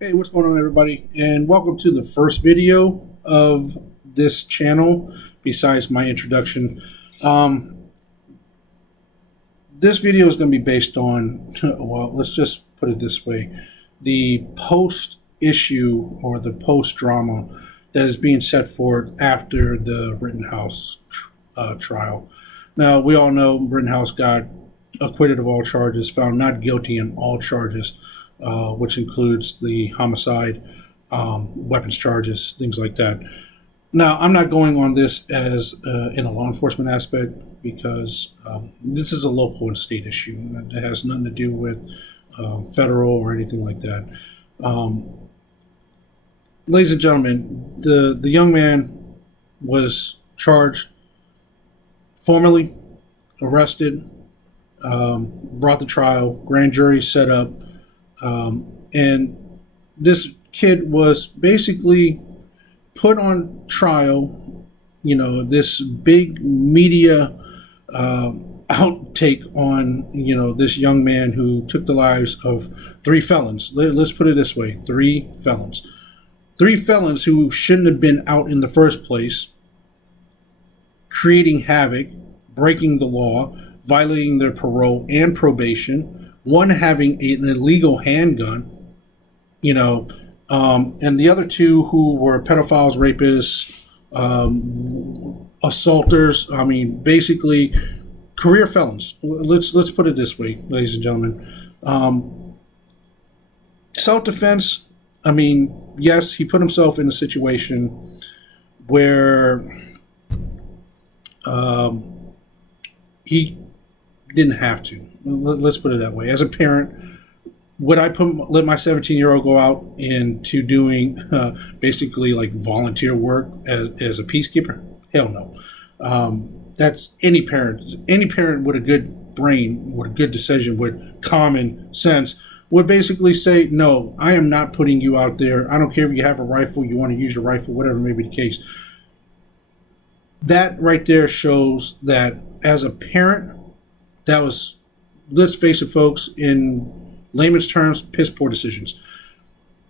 Hey, what's going on, everybody? And welcome to the first video of this channel, besides my introduction. Um, this video is going to be based on, well, let's just put it this way, the post issue or the post drama that is being set forth after the Rittenhouse trial. Now, we all know Rittenhouse got acquitted of all charges, found not guilty in all charges, which includes the homicide, weapons charges, things like that. Now, I'm not going on this as in a law enforcement aspect because this is a local and state issue. It has nothing to do with federal or anything like that. Ladies and gentlemen, the young man was charged, formally arrested, brought to trial, grand jury set up, and this kid was basically put on trial. You know, this big media outtake on, this young man who took the lives of three felons. Let's put it this way, three felons. Three felons who shouldn't have been out in the first place, creating havoc, breaking the law, violating their parole and probation, one having an illegal handgun, and the other two who were pedophiles, rapists, assaulters. I mean, basically, career felons. Let's put it this way, ladies and gentlemen. Self-defense. I mean, yes, he put himself in a situation where he didn't have to. Let's put it that way. As a parent, would I let my 17-year-old go out into doing basically like volunteer work as a peacekeeper? Hell no. That's any parent. Any parent with a good brain, with a good decision, with common sense, would basically say, no, I am not putting you out there. I don't care if you have a rifle, you want to use your rifle, whatever may be the case. That right there shows that as a parent, that was, let's face it, folks, in layman's terms, piss poor decisions.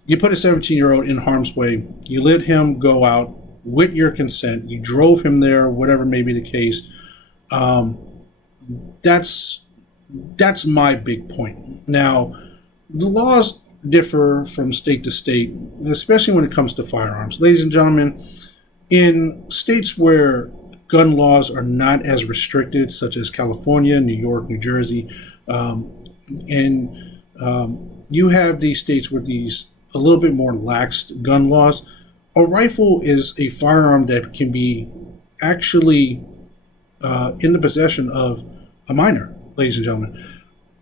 You put a 17-year-old in harm's way. You let him go out with your consent. You drove him there, whatever may be the case. That's my big point. Now, the laws differ from state to state, especially when it comes to firearms. Ladies and gentlemen, in states where gun laws are not as restricted, such as California, New York, New Jersey, and you have these states with these a little bit more laxed gun laws. A rifle is a firearm that can be actually in the possession of a minor, ladies and gentlemen.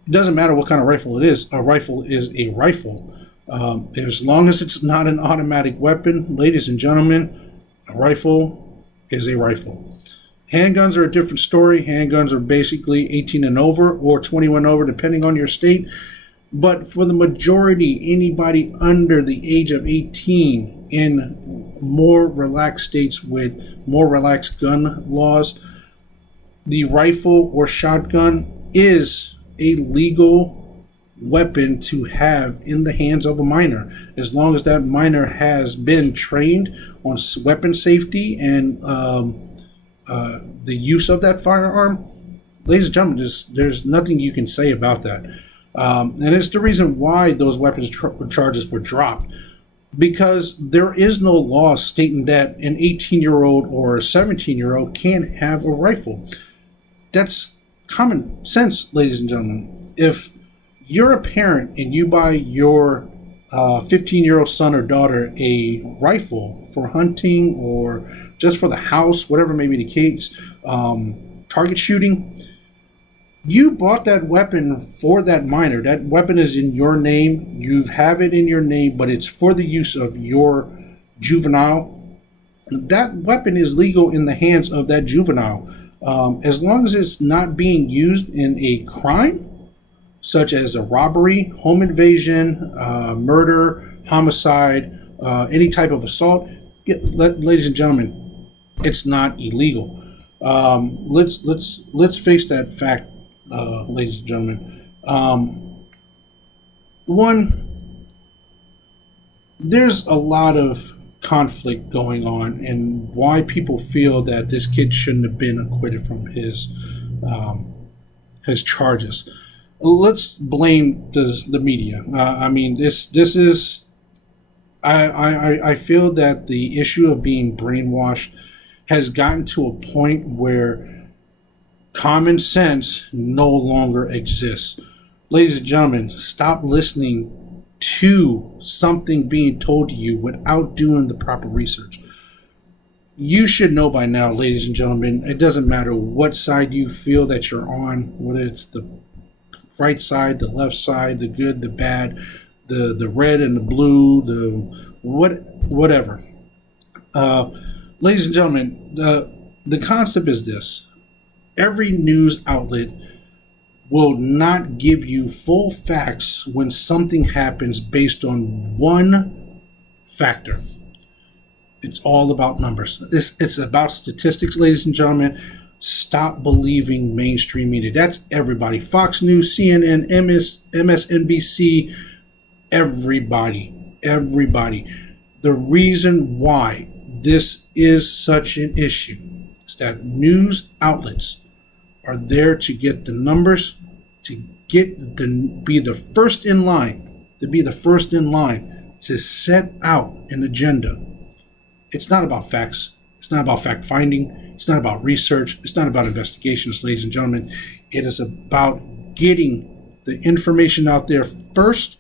It doesn't matter what kind of rifle it is. A rifle is a rifle. As long as it's not an automatic weapon, ladies and gentlemen, a rifle is a rifle. Handguns are a different story. Handguns are basically 18 and over or 21 over, depending on your state. But for the majority, anybody under the age of 18 in more relaxed states with more relaxed gun laws, the rifle or shotgun is a legal weapon to have in the hands of a minor, as long as that minor has been trained on weapon safety and the use of that firearm. Ladies and gentlemen, there's nothing you can say about that. And it's the reason why those weapons charges were dropped, because there is no law stating that an 18-year-old or a 17-year-old can't have a rifle. That's common sense, ladies and gentlemen. If you're a parent and you buy your 15-year-old son or daughter a rifle for hunting or just for the house, whatever may be the case, target shooting, you bought that weapon for that minor. That weapon is in your name. You have it in your name, but it's for the use of your juvenile. That weapon is legal in the hands of that juvenile. As long as it's not being used in a crime, such as a robbery, home invasion, murder, homicide, any type of assault, ladies and gentlemen, it's not illegal. Let's face that fact, ladies and gentlemen. One, there's a lot of conflict going on, and why people feel that this kid shouldn't have been acquitted from his charges. Let's blame the media. I mean, this is. I feel that the issue of being brainwashed has gotten to a point where common sense no longer exists. Ladies and gentlemen, stop listening to something being told to you without doing the proper research. You should know by now, ladies and gentlemen, it doesn't matter what side you feel that you're on, whether it's the right side, the left side, the good, the bad, the red and the blue, whatever. Ladies and gentlemen, the concept is this. Every news outlet will not give you full facts when something happens based on one factor. It's all about numbers. It's about statistics, ladies and gentlemen. Stop believing mainstream media. That's everybody. Fox News, CNN, MSNBC, everybody. The reason why this is such an issue is that news outlets are there to get the numbers, to be the first in line, to set out an agenda. It's not about facts. It's not about fact finding. It's not about research. It's not about investigations, ladies and gentlemen. It is about getting the information out there first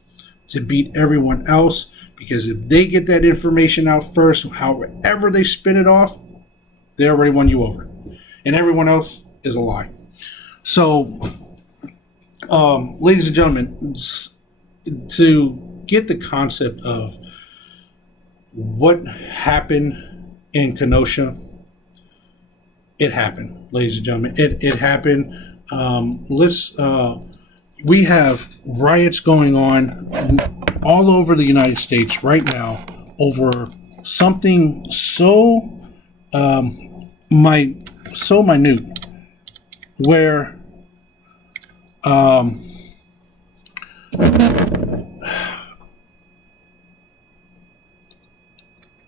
to beat everyone else, because if they get that information out first, however they spin it off, they already won you over. And everyone else is a lie. So, ladies and gentlemen, to get the concept of what happened in Kenosha, it happened, ladies and gentlemen. It happened. We have riots going on all over the United States right now over something so minute, where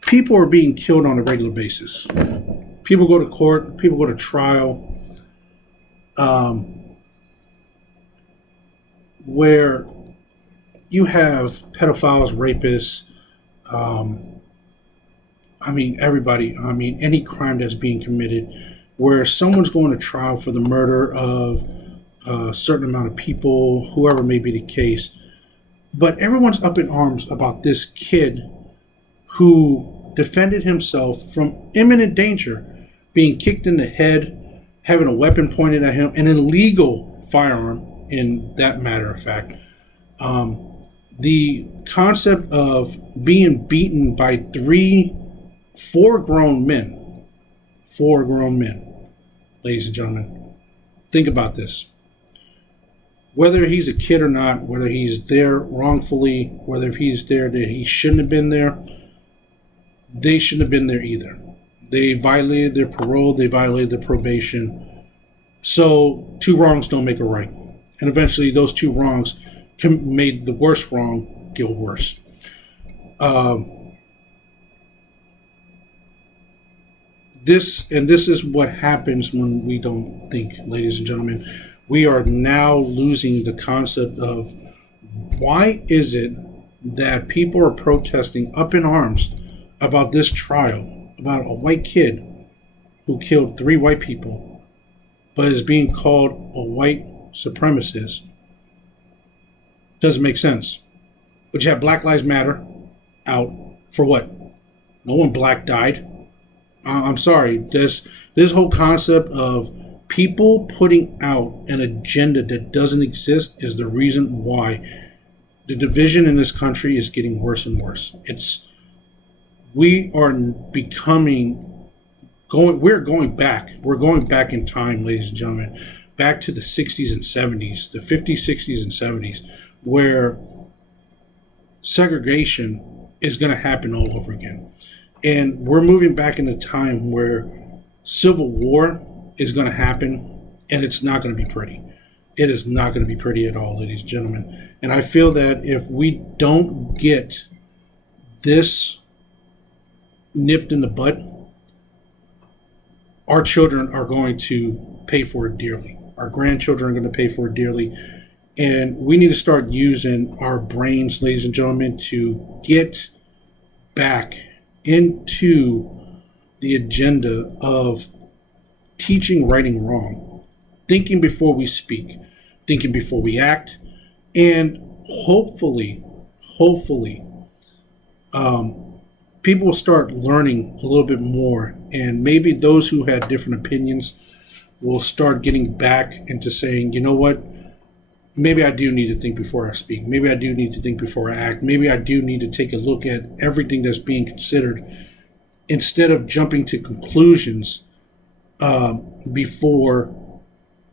people are being killed on a regular basis. People go to court, people go to trial, where you have pedophiles, rapists, everybody, any crime that's being committed, where someone's going to trial for the murder of a certain amount of people, whoever may be the case. But everyone's up in arms about this kid who defended himself from imminent danger, being kicked in the head, having a weapon pointed at him, an illegal firearm, in that matter of fact. The concept of being beaten by four grown men, ladies and gentlemen. Think about this. Whether he's a kid or not, whether he's there wrongfully, whether he's there that he shouldn't have been there, they shouldn't have been there either. They violated their parole, they violated their probation. So two wrongs don't make a right. And eventually those two wrongs made the worst wrong go worse. This is what happens when we don't think, ladies and gentlemen. We are now losing the concept of why is it that people are protesting up in arms about this trial, about a white kid who killed 3 white people, but is being called a white supremacist. Doesn't make sense. But you have Black Lives Matter out for what? No one black died. I'm sorry. This whole concept of people putting out an agenda that doesn't exist is the reason why the division in this country is getting worse and worse. We're going back in time, ladies and gentlemen, back to the 60s and 70s, the 50s, 60s, and 70s, where segregation is going to happen all over again. And we're moving back in a time where civil war is going to happen, and it's not going to be pretty. It is not going to be pretty at all, ladies and gentlemen. And I feel that if we don't get this nipped in the bud, our children are going to pay for it dearly. Our grandchildren are going to pay for it dearly. And we need to start using our brains, ladies and gentlemen, to get back into the agenda of teaching right and wrong, thinking before we speak, thinking before we act, and hopefully, people will start learning a little bit more, and maybe those who had different opinions will start getting back into saying, you know what, maybe I do need to think before I speak. Maybe I do need to think before I act. Maybe I do need to take a look at everything that's being considered instead of jumping to conclusions before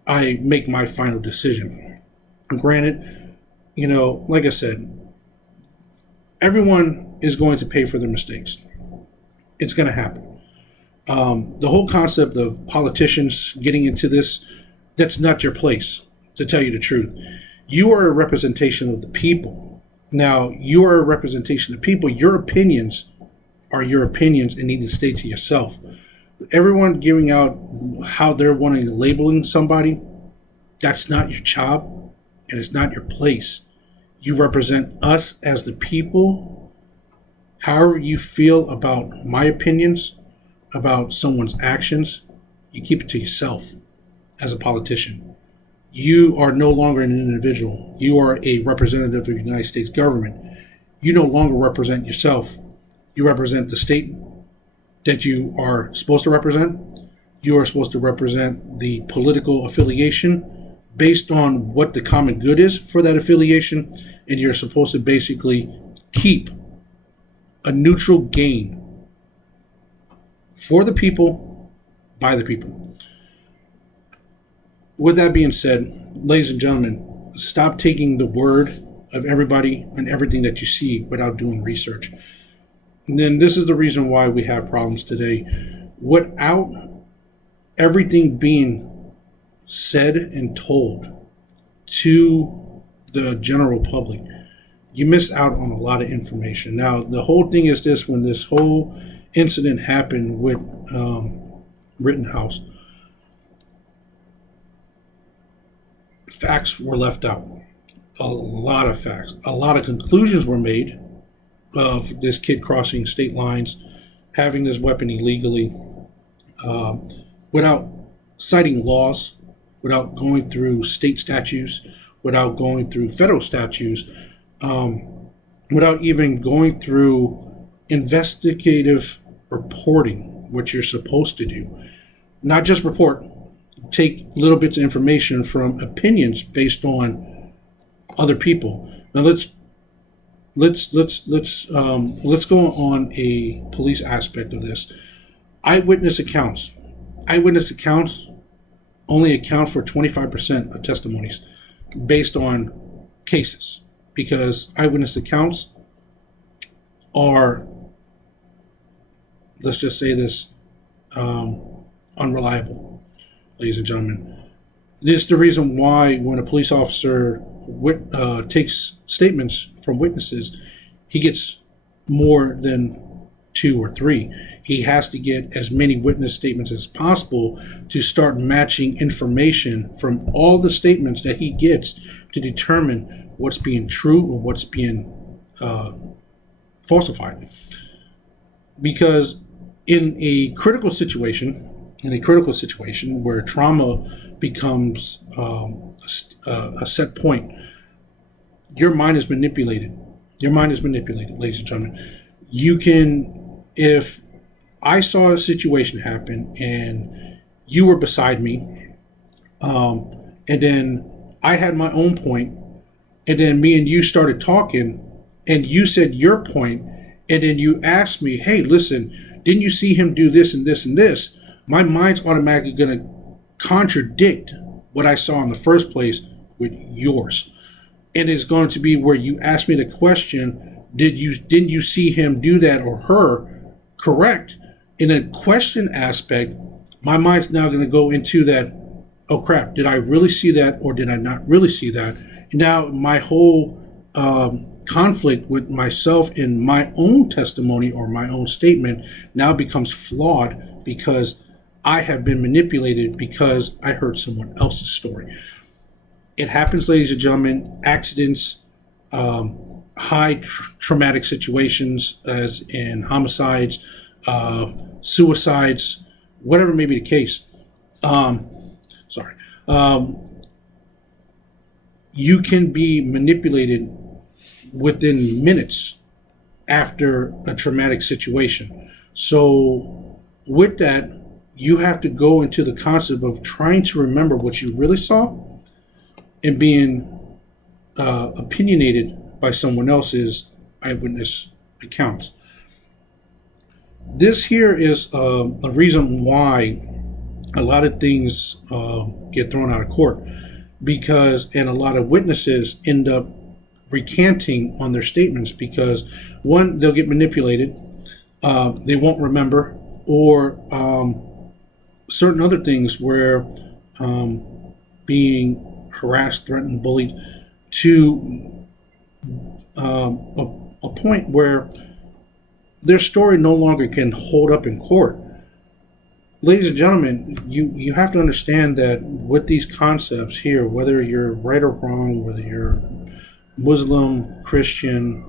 I make my final decision. Granted, like I said, everyone is going to pay for their mistakes. It's going to happen. The whole concept of politicians getting into this, that's not your place, to tell you the truth. You are a representation of the people. Now, you are a representation of people. Your opinions are your opinions and need to stay to yourself. Everyone giving out how they're wanting to labeling somebody, that's not your job and it's not your place. You represent us as the people. However you feel about my opinions, about someone's actions, you keep it to yourself as a politician. You are no longer an individual. You are a representative of the United States government. You no longer represent yourself. You represent the state that you are supposed to represent. You are supposed to represent the political affiliation based on what the common good is for that affiliation, and you're supposed to basically keep a neutral gain for the people, by the people. With that being said, ladies and gentlemen, stop taking the word of everybody and everything that you see without doing research. And then this is the reason why we have problems today. Without everything being said and told to the general public, you miss out on a lot of information. Now, the whole thing is this: when this whole incident happened with Rittenhouse, facts were left out. A lot of facts. A lot of conclusions were made of this kid crossing state lines, having this weapon illegally, without citing laws, without going through state statutes, without going through federal statutes, without even going through investigative reporting, what you're supposed to do. Not just report, take little bits of information from opinions based on other people. Now let's go on a police aspect of this. Eyewitness accounts. Eyewitness accounts only account for 25% of testimonies based on cases, because eyewitness accounts are, let's just say this, unreliable, ladies and gentlemen. This is the reason why when a police officer takes statements from witnesses, he gets more than 2 or 3. He has to get as many witness statements as possible to start matching information from all the statements that he gets to determine what's being true or what's being falsified. Because in a critical situation where trauma becomes a set point, your mind is manipulated. Your mind is manipulated, ladies and gentlemen. You can, if I saw a situation happen and you were beside me, and then I had my own point, and then me and you started talking, and you said your point, and then you asked me, hey, listen, didn't you see him do this and this and this? My mind's automatically going to contradict what I saw in the first place with yours. And it's going to be where you ask me the question, didn't you see him do that or her? Correct. In a question aspect, my mind's now going to go into that, oh crap, did I really see that or did I not really see that? And now my whole conflict with myself in my own testimony or my own statement now becomes flawed because I have been manipulated because I heard someone else's story. It happens, ladies and gentlemen. Accidents, high traumatic situations, as in homicides, suicides, whatever may be the case. Sorry. You can be manipulated within minutes after a traumatic situation. So with that, you have to go into the concept of trying to remember what you really saw and being opinionated by someone else's eyewitness accounts. This here is a reason why a lot of things get thrown out of court, and a lot of witnesses end up recanting on their statements because, one, they'll get manipulated, they won't remember, or certain other things where being harassed, threatened, bullied to a point where their story no longer can hold up in court. Ladies and gentlemen, you have to understand that with these concepts here, whether you're right or wrong, whether you're Muslim, Christian,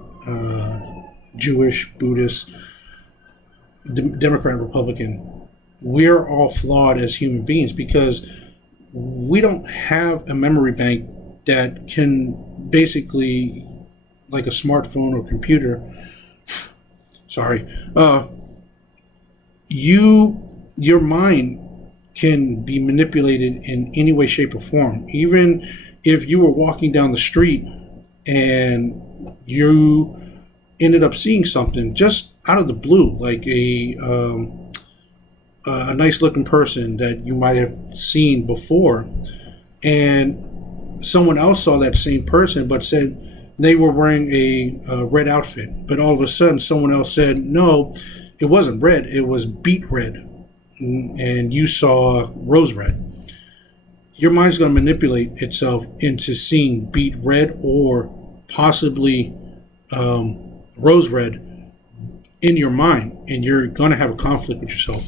Jewish, Buddhist, Democrat, Republican, we're all flawed as human beings because we don't have a memory bank that can basically, like a smartphone or computer, your mind can be manipulated in any way, shape, or form. Even if you were walking down the street and you ended up seeing something just out of the blue, like a nice looking person that you might have seen before, and someone else saw that same person but said they were wearing a red outfit, but all of a sudden someone else said, no, it wasn't red, it was beet red, and you saw rose red. Your mind's going to manipulate itself into seeing beet red or possibly rose red in your mind, and you're going to have a conflict with yourself,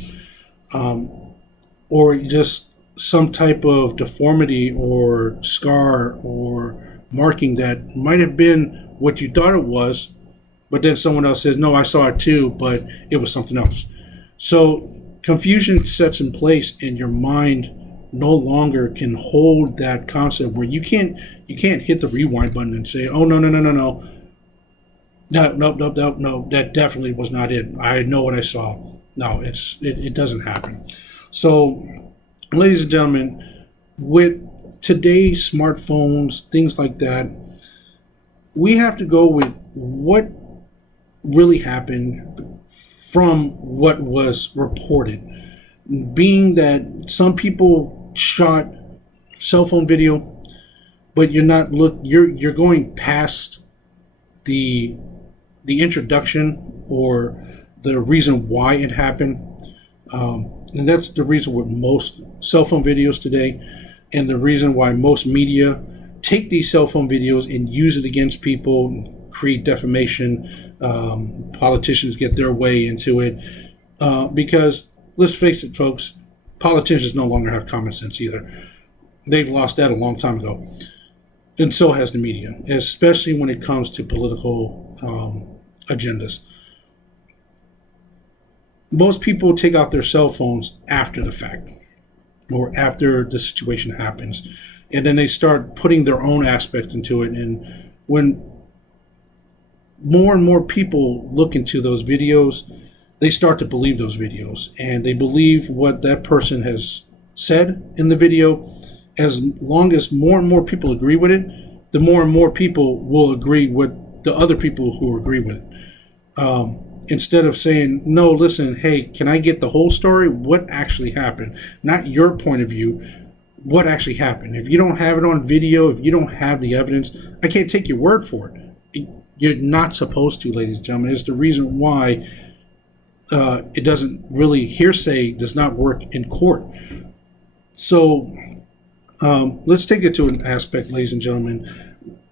or just some type of deformity or scar or marking that might have been what you thought it was, but then someone else says, no, I saw it too, but it was something else. So confusion sets in place, and your mind no longer can hold that concept where you can't hit the rewind button and say, oh, no, that definitely was not it. I know what I saw. No, it doesn't happen. So, ladies and gentlemen, with today's smartphones, things like that, we have to go with what really happened from what was reported. Being that some people shot cell phone video, but you're going past the introduction or the reason why it happened, and that's the reason with most cell phone videos today, and the reason why most media take these cell phone videos and use it against people, create defamation. Politicians get their way into it because, let's face it, folks, politicians no longer have common sense either. They've lost that a long time ago. And so has the media, especially when it comes to political agendas. Most people take out their cell phones after the fact or after the situation happens. And then they start putting their own aspect into it. And when more and more people look into those videos, they start to believe those videos. And they believe what that person has said in the video. As long as more and more people agree with it, the more and more people will agree with the other people who agree with it. Instead of saying, no, listen, hey, can I get the whole story? What actually happened? Not your point of view. What actually happened? If you don't have it on video, if you don't have the evidence, I can't take your word for it. You're not supposed to, ladies and gentlemen. It's the reason why it doesn't really, hearsay does not work in court. So let's take it to an aspect, ladies and gentlemen,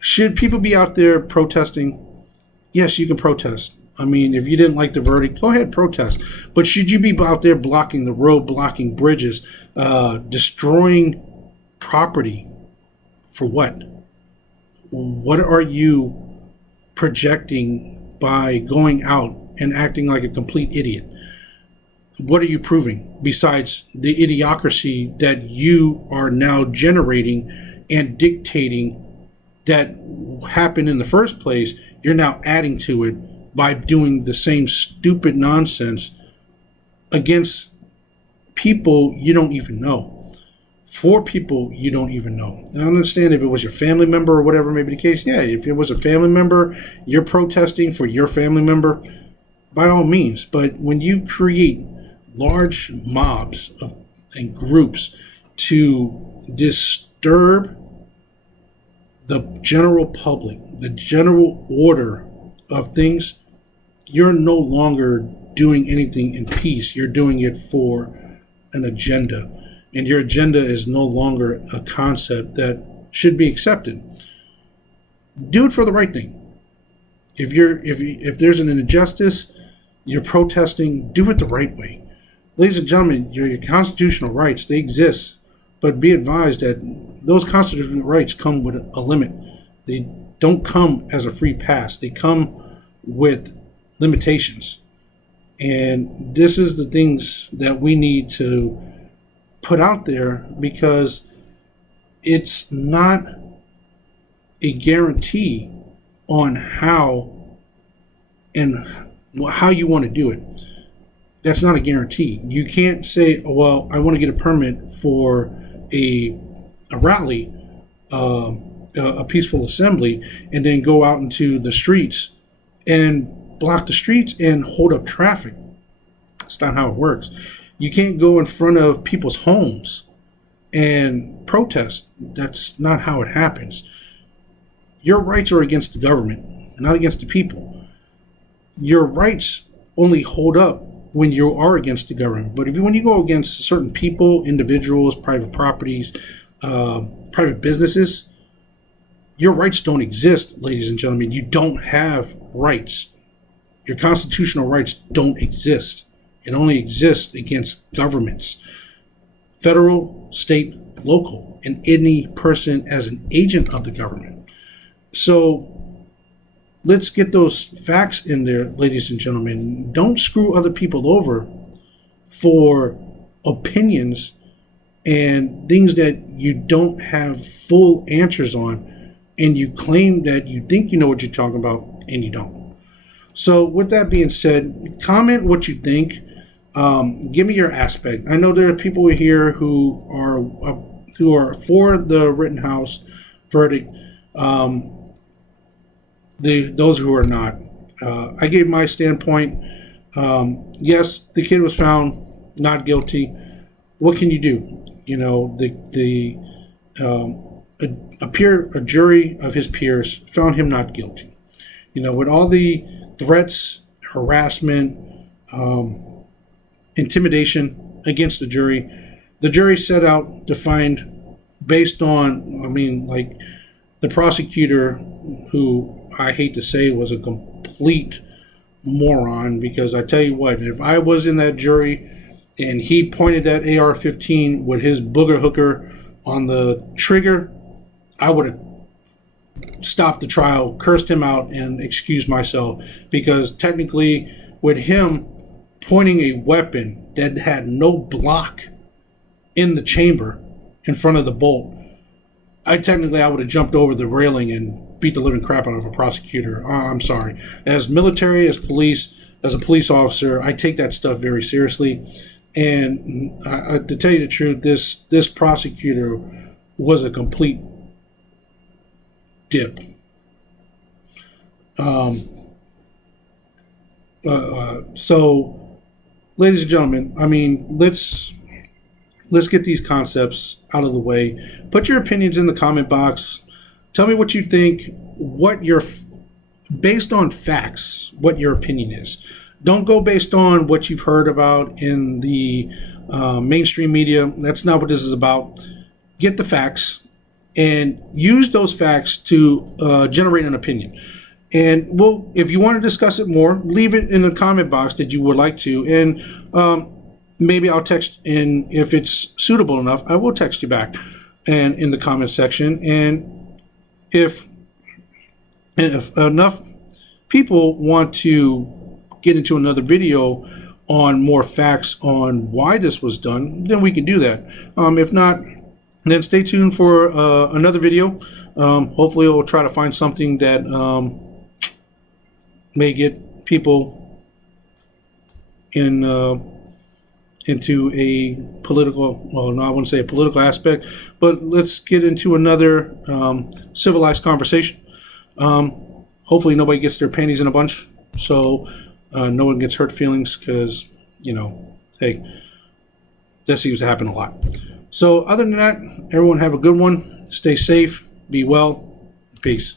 Should people be out there protesting? Yes, you can protest. I mean, if you didn't like the verdict, go ahead, protest. But should you be out there blocking the road, blocking bridges, destroying property for what? What are you projecting by going out and acting like a complete idiot? What are you proving besides the idiocracy that you are now generating and dictating that happened in the first place? You're now adding to it by doing the same stupid nonsense against people you don't even know, for people you don't even know. I understand if it was your family member or whatever may be the case. Yeah, if it was a family member, you're protesting for your family member, by all means. But when you create large mobs and groups to disturb the general public, the general order of things, you're no longer doing anything in peace. You're doing it for an agenda. And your agenda is no longer a concept that should be accepted. Do it for the right thing. If there's an injustice, you're protesting, do it the right way. Ladies and gentlemen, your constitutional rights, they exist. But be advised that those constitutional rights come with a limit. They don't come as a free pass. They come with limitations. And this is the things that we need to put out there, because it's not a guarantee on how you want to do it. That's not a guarantee. You can't say, well, I want to get a permit for a rally, a peaceful assembly, and then go out into the streets and block the streets and hold up traffic. That's not how it works. You can't go in front of people's homes and protest. That's not how it happens. Your rights are against the government, not against the people. Your rights only hold up when you are against the government. But when you go against certain people, individuals, private properties, private businesses, your rights don't exist, ladies and gentlemen. You don't have rights. Your constitutional rights don't exist. It only exists against governments, federal, state, local, and any person as an agent of the government. So let's get those facts in there, ladies and gentlemen. Don't screw other people over for opinions and things that you don't have full answers on, and you claim that you think you know what you're talking about, and you don't. So with that being said, comment what you think. Give me your aspect. I know there are people here who are for the Rittenhouse verdict. Those who are not. I gave my standpoint. Yes, the kid was found not guilty. What can you do? You know, a jury of his peers found him not guilty. You know, with all the threats, harassment, intimidation against the jury set out to find, based on, the prosecutor, who I hate to say was a complete moron, because I tell you what, if I was in that jury and he pointed that AR-15 with his booger hooker on the trigger, I would have stopped the trial, cursed him out, and excused myself, because technically with him pointing a weapon that had no block in the chamber in front of the bolt, I would have jumped over the railing and beat the living crap out of a prosecutor. I'm sorry. As military, as police, as a police officer, I take that stuff very seriously. And to tell you the truth, this prosecutor was a complete dip. So, ladies and gentlemen, let's get these concepts out of the way. Put your opinions in the comment box. Tell me what you think, based on facts, what your opinion is. Don't go based on what you've heard about in the mainstream media. That's not what this is about. Get the facts and use those facts to generate an opinion. And well, if you want to discuss it more, leave it in the comment box that you would like to, and maybe I'll text in if it's suitable enough. I will text you back, and in the comment section. And if enough people want to get into another video on more facts on why this was done, then we can do that. If not, then stay tuned for another video. Hopefully, we'll try to find something that may get people into a political, well, no, I wouldn't say a political aspect, but let's get into another civilized conversation. Hopefully nobody gets their panties in a bunch, so no one gets hurt feelings, because, hey, that seems to happen a lot. So other than that, everyone have a good one. Stay safe, be well, peace.